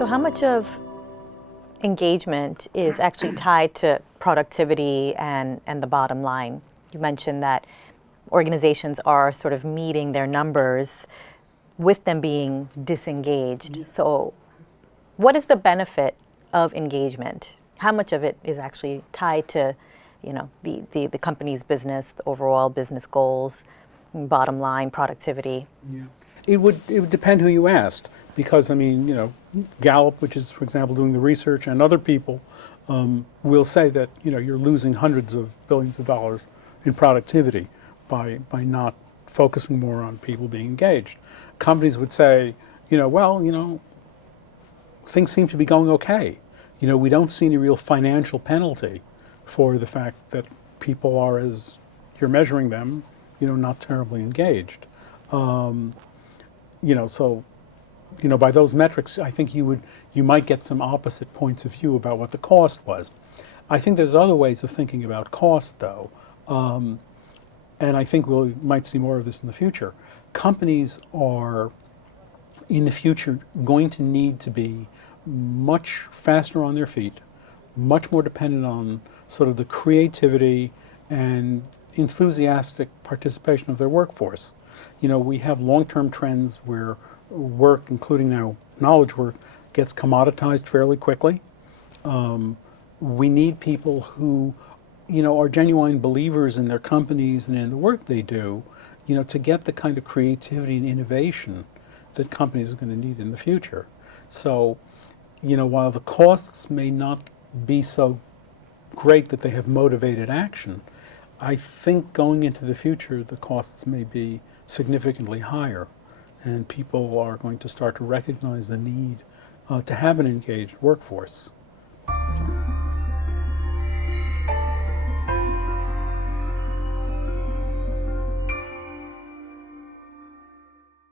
So how much of engagement is actually tied to productivity and the bottom line? You mentioned that organizations are sort of meeting their numbers with them being disengaged. Yeah. So what is the benefit of engagement? How much of it is actually tied to, you know, the company's business, the overall business goals, bottom line, productivity? Yeah. It would depend who you asked, because I mean, you know, Gallup, which is, for example, doing the research, and other people will say that, you know, you're losing hundreds of billions of dollars in productivity by not focusing more on people being engaged. Companies would say, you know, well, you know, things seem to be going okay. You know, we don't see any real financial penalty for the fact that people are, as you're measuring them, you know, not terribly engaged. You know, so, you know, by those metrics, I think you might get some opposite points of view about what the cost was. I think there's other ways of thinking about cost, though, and I think we might see more of this in the future. Companies are, in the future, going to need to be much faster on their feet, much more dependent on sort of the creativity and enthusiastic participation of their workforce. You know, we have long-term trends where work, including now knowledge work, gets commoditized fairly quickly. We need people who, you know, are genuine believers in their companies and in the work they do, you know, to get the kind of creativity and innovation that companies are going to need in the future. So, you know, while the costs may not be so great that they have motivated action, I think going into the future, the costs may be significantly higher, and people are going to start to recognize the need to have an engaged workforce.